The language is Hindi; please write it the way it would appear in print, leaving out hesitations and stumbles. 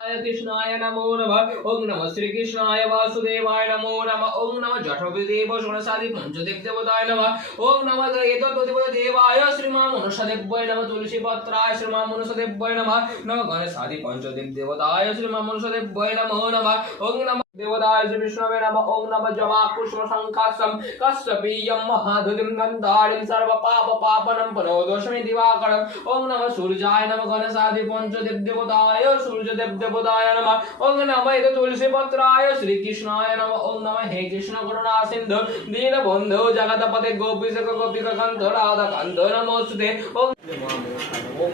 कृष्णाय नमो नमः। ओम नमः श्री कृष्णाय वासुदेवाय नमो नमः। ओम नमः जठरदेव गुणशाली पंचदेव देवताय नमः। ओम नमः एतद् देवाय श्रीमान मनुष्यदेवाय नमः। तुलसी पत्राय श्रीमान मनुष्यदेवाय नमः। नमः गणेशादि पंचदेव देवताय श्रीमान मनुष्यदेवाय नमो नमः। ओम नमः देवताय श्री विष्णवे नमः। ओम नमः जवाकुष्म शंखासम कස්සपीयं महाधुतिं गन्धारिं सर्व पाप पापनं पनोदोषमि दिवाकरम्। ओम नमः सूर्याय नमः। गणेशादि पंचदेव देवताय सूर्यदेव देवताय नमः। ओम नमः एतद् तुलसी पत्राय श्री कृष्णाय नमः। ओम नमः हे कृष्ण करुणा सिंधु दीनबन्धु जगतपते गोपीश गोपिका कांत राधा कांत नमोस्तुते। ओम ओम